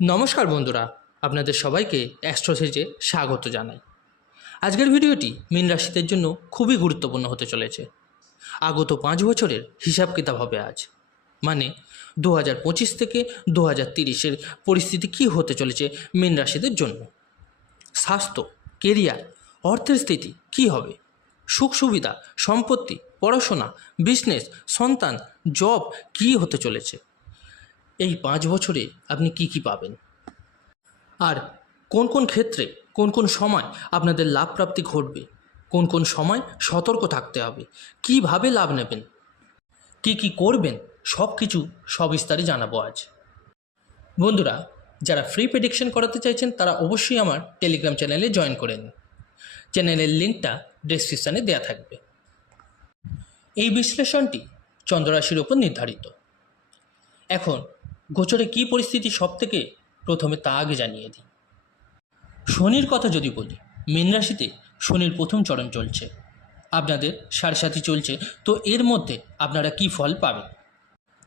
নমস্কার বন্ধুরা, আপনাদের সবাইকে অ্যাস্ট্রোসেজে স্বাগত জানাই। আজকের ভিডিওটি মীন রাশিদের জন্য খুবই গুরুত্বপূর্ণ হতে চলেছে। আগত 5 বছরের হিসাব কিতাব হবে আজ, মানে 2025 থেকে 2030-এর পরিস্থিতি কী হতে চলেছে মীন রাশিদের জন্য। স্বাস্থ্য, কেরিয়ার, অর্থের স্থিতি কী হবে, সুখ সুবিধা, সম্পত্তি, পড়াশোনা, বিজনেস, সন্তান, জব কী হতে চলেছে। এই 5 বছরে আপনি কি কি পাবেন, আর কোন কোন ক্ষেত্রে কোন কোন সময় আপনাদের লাভ প্রাপ্তি ঘটবে, কোন কোন সময় সতর্ক থাকতে হবে, কিভাবে লাভ নেবেন, কি কি করবেন, সব কিছু সবিস্তারে জানাবো আজ। বন্ধুরা, যারা ফ্রি প্রেডিকশন করাতে চাইছেন তারা অবশ্যই আমার টেলিগ্রাম চ্যানেলে জয়েন করে নিন। চ্যানেলের লিঙ্কটা ডেসক্রিপশানে দেওয়া থাকবে। এই বিশ্লেষণটি চন্দ্ররাশির ওপর নির্ধারিত। এখন গোচরে কী পরিস্থিতি সবথেকে প্রথমে তা আগে জানিয়ে দিই। শনির কথা যদি বলি, মীন রাশিতে শনির প্রথম চরণ চলছে, আপনাদের 7.5 চলছে। তো এর মধ্যে আপনারা কি ফল পাবেন,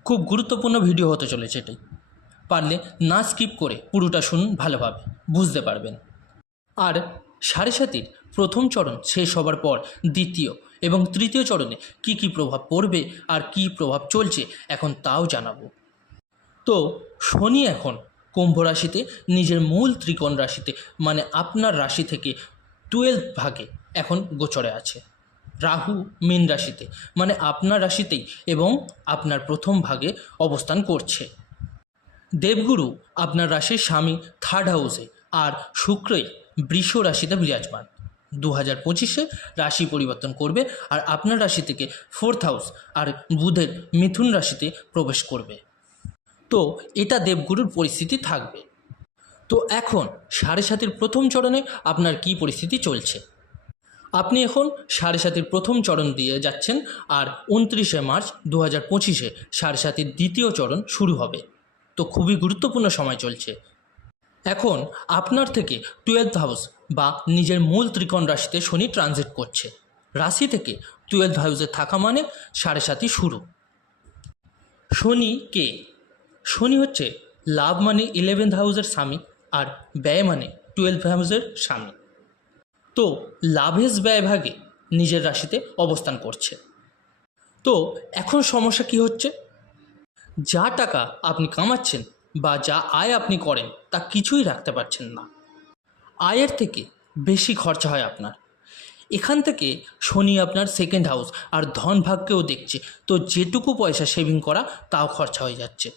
খুব গুরুত্বপূর্ণ ভিডিও হতে চলেছে এটাই। পারলে না স্কিপ করে পুরোটা শুনুন, ভালোভাবে বুঝতে পারবেন। আর 7.5 প্রথম চরণ শেষ হবার পর দ্বিতীয় এবং তৃতীয় চরণে কি কি প্রভাব পড়বে আর কি প্রভাব চলছে এখন তাও জানাবো। তো শনি এখন কুম্ভ রাশিতে নিজের মূল ত্রিকোণ রাশিতে, মানে আপনার রাশি থেকে 12 ভাগে এখন গোচরে আছে। রাহু মীন রাশিতে, মানে আপনার রাশিতেই এবং আপনার প্রথম ভাগে অবস্থান করছে। দেবগুরু আপনার রাশির স্বামী 3rd হাউসে, আর শুক্রই বৃষ রাশিতে বিরাজমান। 2025-এ রাশি পরিবর্তন করবে আর আপনার রাশি থেকে 4th হাউস আর বুধের মিথুন রাশিতে প্রবেশ করবে। তো এটা দেবগুরুর পরিস্থিতি থাকবে। তো এখন 7.5 প্রথম চরণে আপনার কি পরিস্থিতি চলছে। আপনি এখন 7.5 প্রথম চরণ দিয়ে যাচ্ছেন, আর 29শে মার্চ 2025-এ 7.5 দ্বিতীয় চরণ শুরু হবে। তো খুবই গুরুত্বপূর্ণ সময় চলছে। এখন আপনার থেকে 12th হাউস বা নিজের মূল ত্রিকোণ রাশিতে শনি ট্রানজিট করছে। রাশি থেকে 12th হাউসে থাকা মানে 7.5 শুরু। শনি কে? শনি হচ্ছে লাভ মানে 11th হাউসের স্বামী, আর ব্যয় মানে 12th হাউসের স্বামী। তো লাভেশ ব্যয় ভাগে নিজের রাশিতে অবস্থান করছে। তো এখন সমস্যা কি হচ্ছে, যা টাকা আপনি কামাচ্ছেন বা যা আয় আপনি করেন তা কিছুই রাখতে পারছেন না। আয়ের থেকে বেশি খরচা হয় আপনার। এখান থেকে শনি আপনার 2nd হাউস আর ধন ভাগ্যেও দেখছে। তো যেটুকু পয়সা সেভিং করা তাও খরচা হয়ে যাচ্ছে।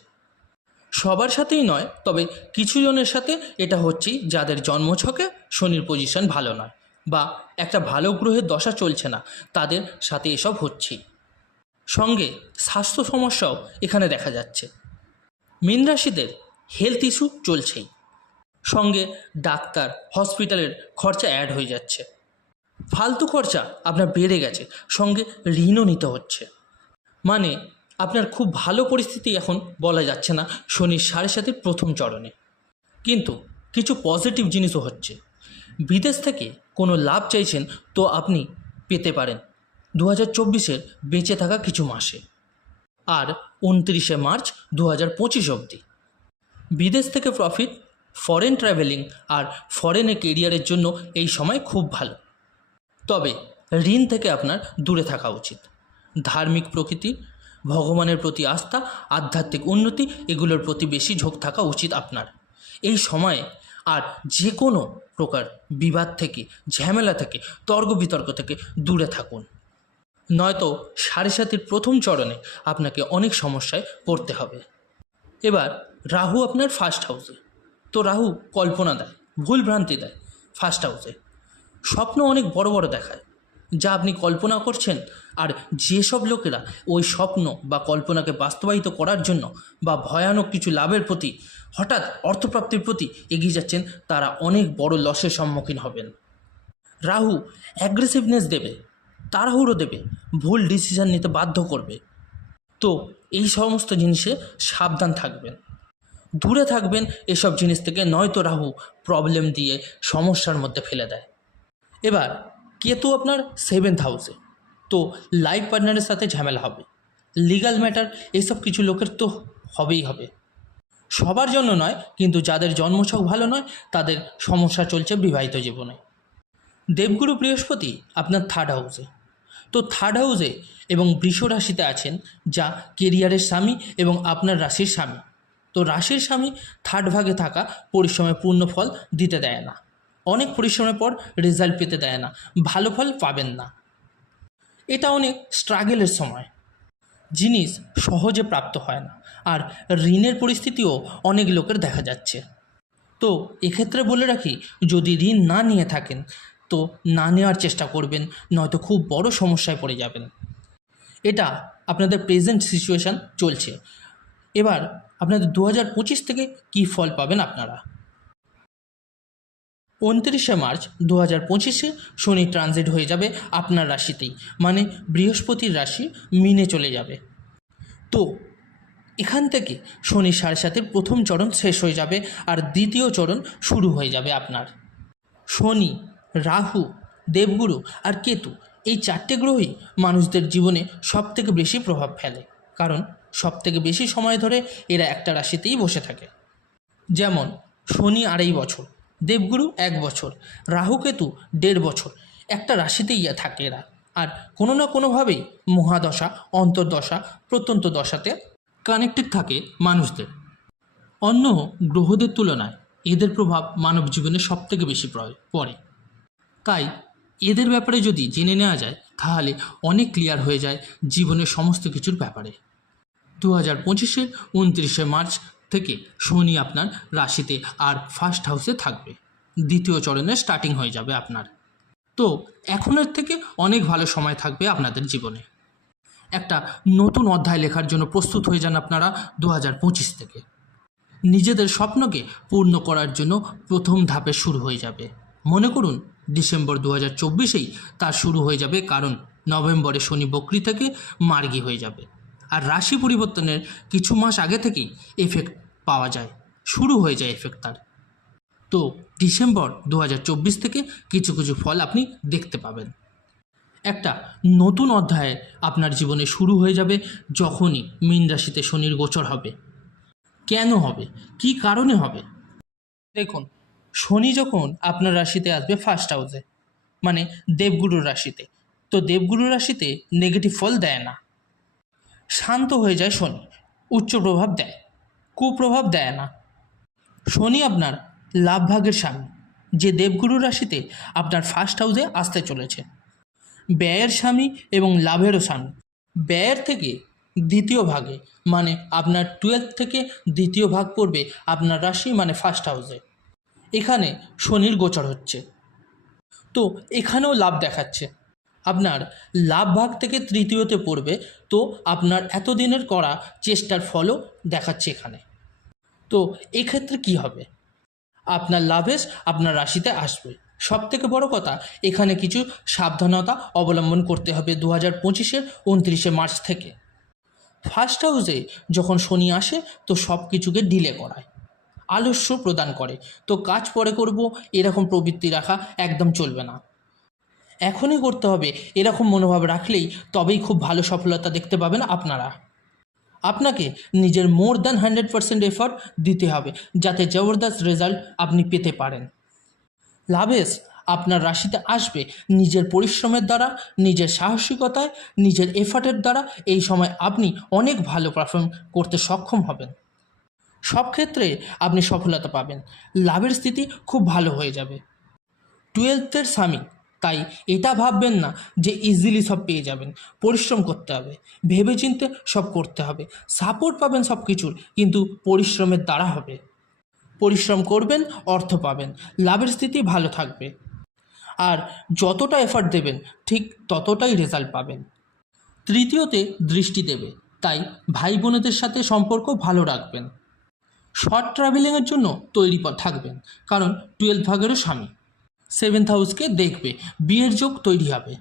সবার সাথেই নয়, তবে কিছু জনের সাথে এটা হচ্ছেই যাদের জন্মছকে শনির পজিশন ভালো নয় বা একটা ভালো গ্রহের দশা চলছে না, তাদের সাথে এসব হচ্ছেই। সঙ্গে স্বাস্থ্য সমস্যাও এখানে দেখা যাচ্ছে। মীন রাশিদের হেলথ ইস্যু চলছেই, সঙ্গে ডাক্তার, হসপিটালের খরচা অ্যাড হয়ে যাচ্ছে। ফালতু খরচা আপনার বেড়ে গেছে, সঙ্গে ঋণও নিতে হচ্ছে। মানে আপনার খুব ভালো পরিস্থিতি এখন বলা যাচ্ছে না শনির 7.5 প্রথম চরণে। কিন্তু কিছু পজিটিভ জিনিসও হচ্ছে। বিদেশ থেকে কোনো লাভ চাইছেন তো আপনি পেতে পারেন 2024-এর বেঁচে থাকা কিছু মাসে, আর 29শে মার্চ 2025 অবধি। বিদেশ থেকে প্রফিট, ফরেন ট্রাভেলিং আর ফরেনে কেরিয়ারের জন্য এই সময় খুব ভালো। তবে ঋণ থেকে আপনার দূরে থাকা উচিত। ধার্মিক প্রকৃতি, ভগবানের প্রতি আস্থা, আধ্যাত্মিক উন্নতি এগুলোর প্রতি বেশি ঝোঁক থাকা উচিত আপনার এই সময়ে। আর যে কোনো প্রকার বিবাদ থেকে, ঝামেলা থেকে, তর্ক বিতর্ক থেকে দূরে থাকুন, নয়তো 7.5 প্রথম চরণে আপনাকে অনেক সমস্যায় পড়তে হবে। এবার রাহু আপনার 1st হাউসে। তো রাহু কল্পনা দেয়, ভুল ভ্রান্তি দেয়। 1st হাউসে স্বপ্ন অনেক বড় বড় দেখায়, যা আপনি কল্পনা করছেন। আর যেসব লোকেরা ওই স্বপ্ন বা কল্পনাকে বাস্তবায়িত করার জন্য বা ভয়ানক কিছু লাভের প্রতি, হঠাৎ অর্থপ্রাপ্তির প্রতি এগিয়ে যাচ্ছেন, তারা অনেক বড় লসের সম্মুখীন হবেন। রাহু অ্যাগ্রেসিভনেস দেবে, তাড়াহুড়ো দেবে, ভুল ডিসিশন নিতে বাধ্য করবে। তো এই সমস্ত জিনিসে সাবধান থাকবেন, দূরে থাকবেন এসব জিনিস থেকে, নয়তো রাহু প্রবলেম দিয়ে সমস্যার মধ্যে ফেলে দেয়। এবার কেতু আপনার 7th হাউসে। তো লাইফ পার্টনারের সাথে ঝামেলা হবে, লিগাল ম্যাটার, এসব কিছু লোকের তো হবেই হবে। সবার জন্য নয়, কিন্তু যাদের জন্মছক ভালো নয় তাদের সমস্যা চলছে বিবাহিত জীবনে। দেবগুরু বৃহস্পতি আপনার থার্ড হাউসে, তো থার্ড হাউসে এবং বৃষ রাশিতে আছেন, যা কেরিয়ারের স্বামী এবং আপনার রাশির স্বামী। তো রাশির স্বামী থার্ড ভাগে থাকা পরিশ্রমের পূর্ণ ফল দিতে দেয় না, অনেক পরিশ্রমের পর রেজাল্ট পেতে দেয় না, ভালো ফল পাবেন না। এটা অনেক স্ট্রাগেলের সময়, জিনিস সহজে প্রাপ্ত হয় না, আর ঋণের পরিস্থিতিও অনেক লোকের দেখা যাচ্ছে। তো এক্ষেত্রে বলে রাখি, যদি ঋণ না নিয়ে থাকেন তো না নেওয়ার চেষ্টা করবেন, নয়তো খুব বড় সমস্যায় পড়ে যাবেন। এটা আপনাদের প্রেজেন্ট সিচুয়েশান চলছে। এবার আপনাদের 2025 থেকে কী ফল পাবেন আপনারা। 29শে মার্চ 2025-এ শনি ট্রানজিট হয়ে যাবে আপনার রাশিতেই, মানে বৃহস্পতির রাশি মিনে চলে যাবে। তো এখান থেকে শনি 7.5-এর প্রথম চরণ শেষ হয়ে যাবে, আর দ্বিতীয় চরণ শুরু হয়ে যাবে আপনার। শনি, রাহু, দেবগুরু আর কেতু, এই 4টে গ্রহই মানুষদের জীবনে সবথেকে বেশি প্রভাব ফেলে, কারণ সবথেকে বেশি সময় ধরে এরা একটা রাশিতেই বসে থাকে। যেমন শনি 2.5 বছর, দেবগুরু 1 বছর, রাহু কেতু 1.5 বছর একটা রাশিতেই থাকে এরা, আর কোনো না কোনোভাবেই মহাদশা, অন্তর্দশা, প্রত্যন্ত দশাতে কানেক্টেড থাকে মানুষদের। অন্য গ্রহদের তুলনায় এদের প্রভাব মানব জীবনে সবথেকে বেশি পড়ে। তাই এদের ব্যাপারে যদি জেনে নেওয়া যায় তাহলে অনেক ক্লিয়ার হয়ে যায় জীবনের সমস্ত কিছুর ব্যাপারে। 2025-এর 29শে মার্চ থেকে শনি আপনার রাশিতে আর ফার্স্ট হাউসে থাকবে, দ্বিতীয় চরণে স্টার্টিং হয়ে যাবে আপনার। তো এখনের থেকে অনেক ভালো সময় থাকবে আপনাদের জীবনে। একটা নতুন অধ্যায় লেখার জন্য প্রস্তুত হয়ে যান আপনারা 2025 থেকে। নিজেদের স্বপ্নকে পূর্ণ করার জন্য প্রথম ধাপে শুরু হয়ে যাবে। মনে করুন ডিসেম্বর 2024-এই তার শুরু হয়ে যাবে, কারণ নভেম্বরে শনি বক্রী থেকে মার্গী হয়ে যাবে, আর রাশি পরিবর্তনের কিছু মাস আগে থেকেই এফেক্ট পাওয়া যায়, শুরু হয়ে যায় এফেক্ট তার। তো ডিসেম্বর 2024 থেকে কিছু কিছু ফল আপনি দেখতে পাবেন। একটা নতুন অধ্যায় আপনার জীবনে শুরু হয়ে যাবে যখনই মীন রাশিতে শনির গোচর হবে। কেন হবে, কী কারণে হবে? দেখুন, শনি যখন আপনার রাশিতে আসবে ফার্স্ট হাউসে, মানে দেবগুরুর রাশিতে, তো দেবগুরুর রাশিতে নেগেটিভ ফল দেয় না, শান্ত হয়ে যায় শনি, উচ্চ প্রভাব দেয়, কুপ্রভাব দেয় না। শনি আপনার লাভ ভাগের স্বামী, যে দেবগুরুর রাশিতে আপনার ফার্স্ট হাউসে আসতে চলেছে। ব্যয়ের স্বামী এবং লাভেরও স্বামী। ব্যয়ের থেকে দ্বিতীয় ভাগে, মানে আপনার 12 থেকে দ্বিতীয় ভাগ পড়বে আপনার রাশি, মানে ফার্স্ট হাউসে। এখানে শনির গোচর হচ্ছে, তো এখানেও লাভ দেখাচ্ছে। আপনার লাভ ভাগ থেকে তৃতীয়তে পড়বে, তো আপনার এতদিনের করা চেষ্টার ফলও দেখাচ্ছে এখানে। তো এক্ষেত্রে কি হবে, আপনার লাভেশ আপনার রাশিতে আসবে। সবথেকে বড় কথা, এখানে কিছু সাবধানতা অবলম্বন করতে হবে 2025-এর 29শে মার্চ থেকে। ফার্স্ট হাউসে যখন শনি আসে তো সব কিছুকে ডিলে করায়, আলস্য প্রদান করে, তো কাজ পরে করব এরকম প্রবৃত্তি রাখা একদম চলবে না, এখনই করতে হবে এরকম মনোভাব রাখলেই তবেই খুব ভালো সফলতা দেখতে পাবেন আপনারা। আপনাকে নিজের মোর দ্যান 100% এফর্ট দিতে হবে, যাতে জবরদস্ত রেজাল্ট আপনি পেতে পারেন। লাভেশ আপনার রাশিতে আসবে নিজের পরিশ্রমের দ্বারা, নিজের সাহসিকতায়, নিজের এফর্টের দ্বারা। এই সময় আপনি অনেক ভালো পারফর্ম করতে সক্ষম হবেন, সব ক্ষেত্রে আপনি সফলতা পাবেন, লাভের স্থিতি খুব ভালো হয়ে যাবে। 12th স্বামী, তাই এটা ভাববেন না যে ইজিলি সব পেয়ে যাবেন, পরিশ্রম করতে হবে, ভেবেচিন্তে সব করতে হবে। সাপোর্ট পাবেন সব কিছুর, কিন্তু পরিশ্রমের দ্বারা হবে। পরিশ্রম করবেন, অর্থ পাবেন, লাভের স্থিতি ভালো থাকবে, আর যতটা এফর্ট দেবেন ঠিক ততটাই রেজাল্ট পাবেন। তৃতীয়তে দৃষ্টি দেবে, তাই ভাই বোনেদের সাথে সম্পর্ক ভালো রাখবেন। শর্ট ট্রাভেলিংয়ের জন্য তৈরি থাকবেন, কারণ 12 ভাগেরও স্বামী 7th হাউসকে দেখবে, বিয়ের যোগ তৈরি হবে।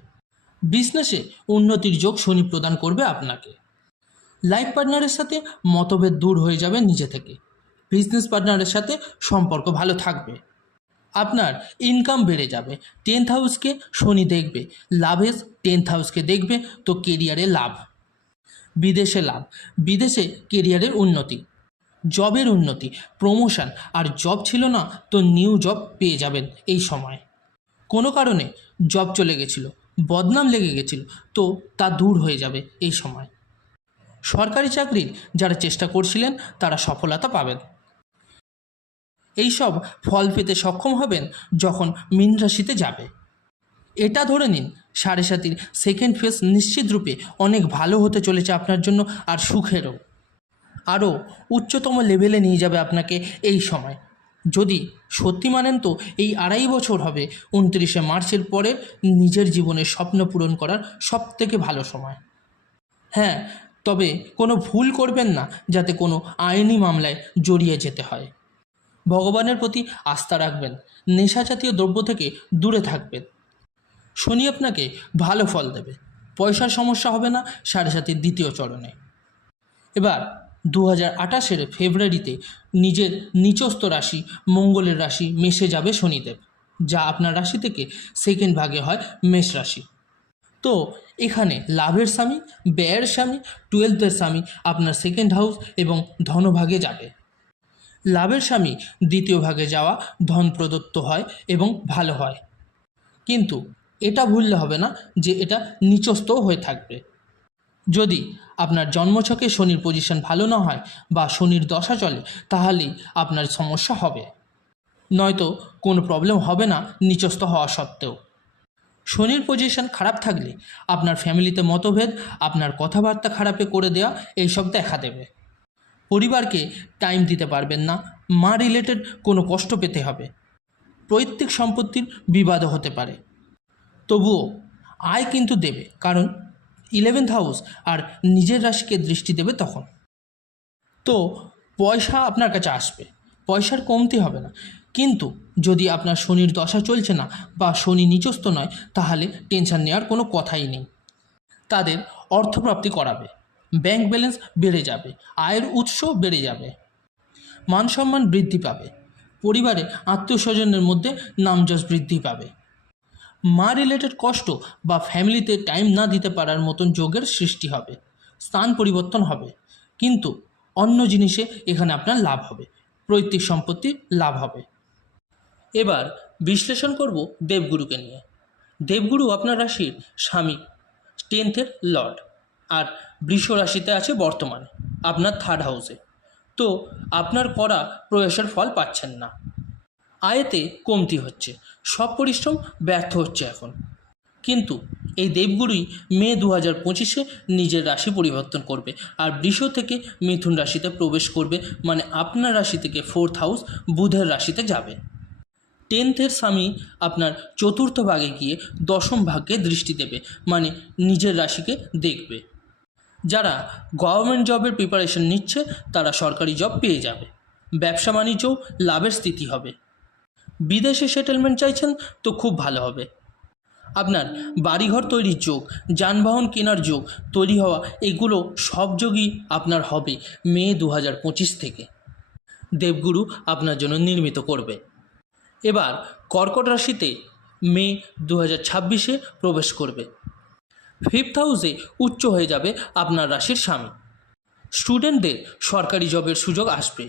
বিজনেসে উন্নতির যোগ শনি প্রদান করবে আপনাকে। লাইফ পার্টনারের সাথে মতভেদ দূর হয়ে যাবে নিজে থেকে। বিজনেস পার্টনারের সাথে সম্পর্ক ভালো থাকবে, আপনার ইনকাম বেড়ে যাবে। 10th হাউসকে শনি দেখবে, লাভের 10th হাউসকে দেখবে, তো কেরিয়ারে লাভ, বিদেশে লাভ, বিদেশে কেরিয়ারের উন্নতি। জবের উন্নতি, প্রমোশন, আর জব ছিল না তো নিউ জব পেয়ে যাবেন এই সময়। কোনো কারণে জব চলে গেছিল, বদনাম লেগে গেছিল, তো তা দূর হয়ে যাবে এই সময়। সরকারি চাকরির যারা চেষ্টা করছিলেন তারা সফলতা পাবেন। এইসব ফল পেতে সক্ষম হবেন যখন মীন রাশিতে যাবে। এটা ধরে নিন 7.5 সেকেন্ড ফেজ নিশ্চিত রূপে অনেক ভালো হতে চলেছে আপনার জন্য, আর সুখেরও আরও উচ্চতম লেভেলে নিয়ে যাবে আপনাকে এই সময়। যদি সত্যি মানেন তো এই 2.5 বছর হবে 29শে মার্চের পরে নিজের জীবনের স্বপ্ন পূরণ করার সবথেকে ভালো সময়। হ্যাঁ, তবে কোনো ভুল করবেন না যাতে কোনো আইনি মামলায় জড়িয়ে যেতে হয়। ভগবানের প্রতি আস্থা রাখবেন, নেশা জাতীয় দ্রব্য থেকে দূরে থাকবেন। শনি আপনাকে ভালো ফল দেবে, পয়সার সমস্যা হবে না 7.5 দ্বিতীয় চরণে। এবার 2028 ফেব্রুয়ারিতে নিজের নিচস্থ রাশি মঙ্গলের রাশি মেষে যাবে শনিদেব, যা আপনার রাশি থেকে সেকেন্ড ভাগে হয় মেষ রাশি। তো এখানে লাভের স্বামী, ব্যয়ের স্বামী, 12th স্বামী আপনার সেকেন্ড হাউস এবং ধনভাগে যাবে। লাভের স্বামী দ্বিতীয় ভাগে যাওয়া ধন প্রদত্ত হয় এবং ভালো হয়, কিন্তু এটা ভুললে হবে না যে এটা নিচস্থও হয়ে থাকবে। যদি আপনার জন্মছকে শনির পজিশন ভালো না হয় বা শনির দশা চলে তাহলেই আপনার সমস্যা হবে, নয়তো কোনো প্রবলেম হবে না নিচস্থ হওয়া সত্ত্বেও। শনির পজিশন খারাপ থাকলে আপনার ফ্যামিলিতে মতভেদ, আপনার কথাবার্তা খারাপে করে দেওয়া এইসব দেখা দেবে। পরিবারকে টাইম দিতে পারবেন না, মা রিলেটেড কোনো কষ্ট পেতে হবে, পৈতৃক সম্পত্তির বিবাদও হতে পারে। তবুও আয় কিন্তু দেবে, কারণ 11th হাউস আর নিজের রাশিকে দৃষ্টি দেবে তখন। তো পয়সা আপনার কাছে আসবে, পয়সার কমতি হবে না। কিন্তু যদি আপনার শনির দশা চলছে না বা শনি নিচস্থ নয় তাহলে টেনশন নেওয়ার কোনো কথাই নেই। তাদের অর্থপ্রাপ্তি করাবে, ব্যাংক ব্যালেন্স বেড়ে যাবে, আয়ের উৎস বেড়ে যাবে, মান সম্মান বৃদ্ধি পাবে, পরিবারে আত্মীয় স্বজনের মধ্যে নামযশ বৃদ্ধি পাবে। মা রিলেটেড কষ্ট বা ফ্যামিলিতে টাইম না দিতে পারার মতন যোগের সৃষ্টি হবে, স্থান পরিবর্তন হবে, কিন্তু অন্য জিনিসে এখানে আপনার লাভ হবে, পৈতৃক সম্পত্তির লাভ হবে। এবার বিশ্লেষণ করব দেবগুরুকে নিয়ে। দেবগুরু আপনার রাশির স্বামী, 10th লর্ড, আর বৃষ রাশিতে আছে বর্তমানে আপনার 3rd হাউসে। তো আপনার করা প্রয়াসের ফল পাচ্ছেন না, আয়েতে কমতি হচ্ছে, সব পরিশ্রম ব্যর্থ হচ্ছে এখন। কিন্তু এই দেবগুরুই মে 2025 নিজের রাশি পরিবর্তন করবে আর বৃষ থেকে মিথুন রাশিতে প্রবেশ করবে, মানে আপনার রাশি থেকে 4th হাউস বুধের রাশিতে যাবে। 10th স্বামী আপনার 4th ভাগে গিয়ে 10ম ভাগ্যে দৃষ্টি দেবে, মানে নিজের রাশিকে দেখবে। যারা গভর্নমেন্ট জবের প্রিপারেশন নিচ্ছে তারা সরকারি জব পেয়ে যাবে, ব্যবসা বাণিজ্যও লাভের স্থিতি হবে। বিদেশে সেটেলমেন্ট চাইছেন তো খুব ভালো হবে। আপনার বাড়িঘর তৈরির যোগ, যানবাহন কেনার যোগ তৈরি হওয়া, এগুলো সব যোগই আপনার হবে মে 2025 থেকে। দেবগুরু আপনার জন্য নির্মিত করবে। এবার কর্কট রাশিতে মে 2026 প্রবেশ করবে। 5th হাউসে উচ্চ হয়ে যাবে আপনার রাশির স্বামী। স্টুডেন্টদের সরকারি জবের সুযোগ আসবে,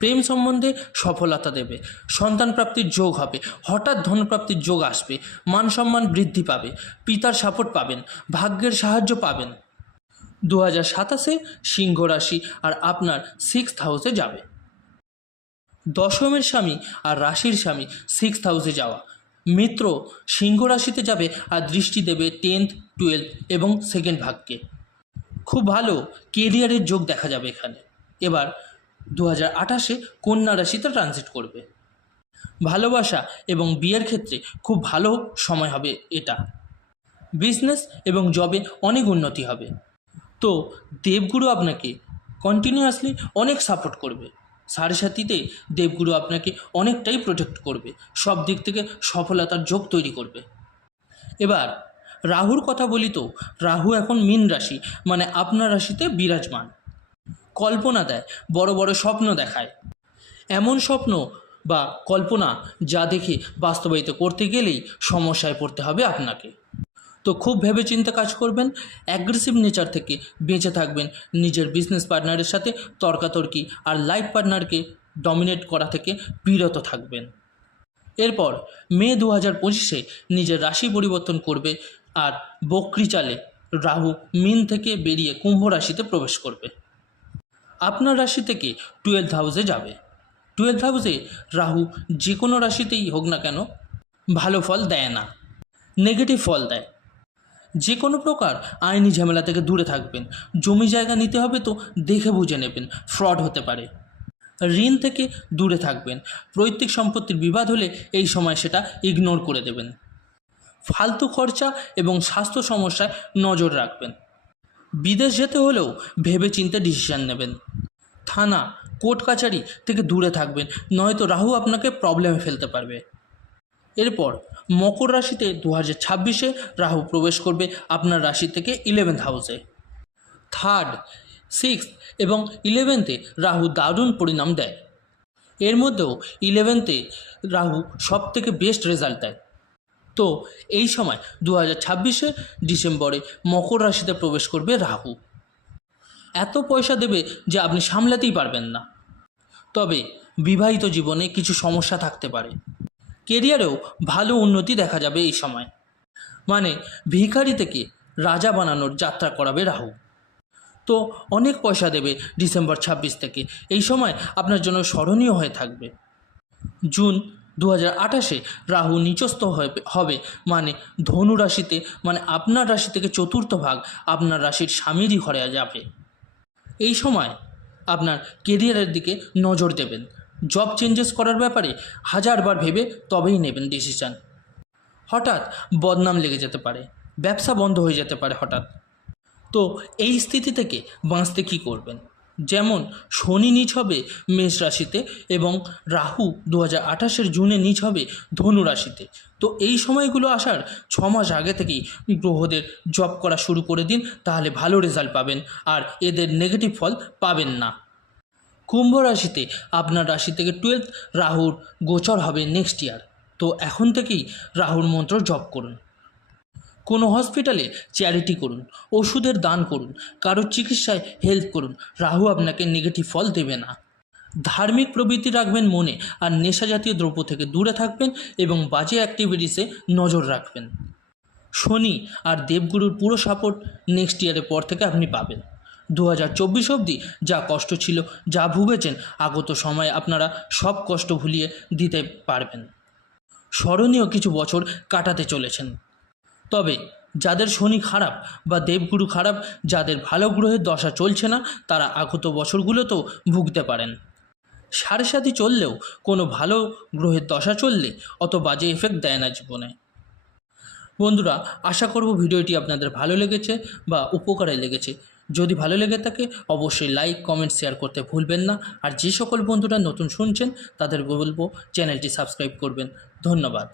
প্রেম সম্বন্ধে সফলতা দেবে, সন্তান প্রাপ্তির যোগ হবে, হঠাৎ ধনপ্রাপ্তির যোগ আসবে, মান সম্মান বৃদ্ধি পাবে, পিতার সাপোর্ট পাবেন, ভাগ্যের সাহায্য পাবেন। 2027 সিংহ রাশি আর আপনার 6th হাউসে যাবে। দশমের স্বামী আর রাশির স্বামী 6th হাউসে যাওয়া, মিত্র সিংহ রাশিতে যাবে আর দৃষ্টি দেবে 10th, 12th এবং 2nd ভাগ্যে। খুব ভালো কেরিয়ারের যোগ দেখা যাবে এখানে। এবার 2028 কন্যা রাশিতে ট্রানজিট করবে। ভালোবাসা এবং বিয়ের ক্ষেত্রে খুব ভালো সময় হবে এটা। বিজনেস এবং জবে অনেক উন্নতি হবে। তো দেবগুরু আপনাকে কন্টিনিউয়াসলি অনেক সাপোর্ট করবে। 7.5 দেবগুরু আপনাকে অনেকটাই প্রোটেক্ট করবে, সব দিক থেকে সফলতার যোগ তৈরি করবে। এবার রাহুর কথা বলি তো রাহু এখন মীন রাশি, মানে আপনার রাশিতে বিরাজমান। কল্পনা দেয়, বড় বড় স্বপ্ন দেখায়, এমন স্বপ্ন বা কল্পনা যা দেখে বাস্তবায়িত করতে গেলেই সমস্যায় পড়তে হবে আপনাকে। তো খুব ভেবেচিন্তে কাজ করবেন, অ্যাগ্রেসিভ নেচার থেকে বেঁচে থাকবেন, নিজের বিজনেস পার্টনারের সাথে তর্কাতর্কি আর লাইফ পার্টনারকে ডমিনেট করা থেকে বিরত থাকবেন। এরপর মে 2025-এ নিজের রাশি পরিবর্তন করবে আর বক্রি চালে রাহু মীন থেকে বেরিয়ে কুম্ভ রাশিতে প্রবেশ করবে। আপনার রাশি থেকে 12th হাউসে যাবে। 12th হাউসে রাহু যে কোনো রাশিতেই হোক না কেন ভালো ফল দেয় না, নেগেটিভ ফল দেয়। যে কোনো প্রকার আইনি ঝামেলা থেকে দূরে থাকবেন। জমি জায়গা নিতে হবে তো দেখে বুঝে নেবেন, ফ্রড হতে পারে। ঋণ থেকে দূরে থাকবেন। পৈতৃক সম্পত্তির বিবাদ হলে এই সময় সেটা ইগনোর করে দেবেন। ফালতু খরচা এবং স্বাস্থ্য সমস্যায় নজর রাখবেন। বিদেশ যেতে হলেও ভেবেচিন্তে ডিসিশন নেবেন। থানা, কোর্ট কাছারি থেকে দূরে থাকবেন, নয়তো রাহু আপনাকে প্রবলেমে ফেলতে পারবে। এরপর মকর রাশিতে 2026-এ রাহু প্রবেশ করবে আপনার রাশি থেকে 11th হাউসে। 3rd, 6th এবং 11th-এ রাহু দারুণ পরিণাম দেয়। এর মধ্যেও 11th-এ রাহু সব থেকে বেস্ট রেজাল্ট দেয়। তো এই সময় 2026-এ ডিসেম্বরে মকর রাশিতে প্রবেশ করবে রাহু। এত পয়সা দেবে যে আপনি সামলাতেই পারবেন না। তবে বিবাহিত জীবনে কিছু সমস্যা থাকতে পারে। কেরিয়ারেও ভালো উন্নতি দেখা যাবে এই সময়। মানে ভিখারি থেকে রাজা বানানোর যাত্রা করাবে রাহু। তো অনেক পয়সা দেবে ডিসেম্বর 26 থেকে। এই সময় আপনার জন্য স্মরণীয় হয়ে থাকবে। জুন 2028-এ রাহু নিচস্থ হবে, মানে ধনু রাশিতে, মানে আপনার রাশি থেকে চতুর্থ ভাগ আপনার রাশির স্বামীরই ঘরে যাবে। এই সময় আপনার কেরিয়ারের দিকে নজর দেবেন। জব চেঞ্জেস করার ব্যাপারে হাজারবার ভেবে তবেই নেবেন ডিসিশান। হঠাৎ বদনাম লেগে যেতে পারে, ব্যবসা বন্ধ হয়ে যেতে পারে হঠাৎ। তো এই স্থিতি থেকে বাঁচতে কী করবেন? যেমন শনি নীচ হবে মেষ রাশিতে এবং রাহু 2028-এর জুনে নীচ হবে ধনু রাশিতে। তো এই সময়গুলো আসার 6 মাস আগে থেকেই গ্রহদের জব করা শুরু করে দিন, তাহলে ভালো রেজাল্ট পাবেন আর এদের নেগেটিভ ফল পাবেন না। কুম্ভ রাশিতে আপনার রাশি থেকে 12th রাহুর গোচর হবে নেক্সট ইয়ার। তো এখন থেকেই রাহুর মন্ত্র জপ করুন। কোনো হসপিটালে চ্যারিটি করুন, ওষুধের দান করুন, কারোর চিকিৎসায় হেল্প করুন। রাহু আপনাকে নেগেটিভ ফল দেবে না। ধার্মিক প্রবৃত্তি রাখবেন মনে, আর নেশা জাতীয় দ্রব্য থেকে দূরে থাকবেন এবং বাজে অ্যাক্টিভিটিসে নজর রাখবেন। শনি আর দেবগুরুর পুরো সাপোর্ট নেক্সট ইয়ারের পর থেকে আপনি পাবেন। 2024 অবধি যা কষ্ট ছিল, যা ভুগেছেন, আগত সময়ে আপনারা সব কষ্ট ভুলিয়ে দিতে পারবেন। স্মরণীয় কিছু বছর কাটাতে চলেছেন। তবে যাদের শনি খারাপ বা দেবগুরু খারাপ, যাদের ভালো গ্রহের দশা চলছে না, তারা আগত বছরগুলোতেও ভুগতে পারেন। সাড়ে সাথী চললেও কোনো ভালো গ্রহের দশা চললে অত বাজে এফেক্ট দেয় না জীবনে। বন্ধুরা, আশা করব ভিডিওটি আপনাদের ভালো লেগেছে বা উপকারে লেগেছে। যদি ভালো লেগে থাকে অবশ্যই লাইক, কমেন্ট, শেয়ার করতে ভুলবেন না। আর যে সকল বন্ধুরা নতুন শুনছেন তাদের বলবো চ্যানেলটি সাবস্ক্রাইব করবেন। ধন্যবাদ।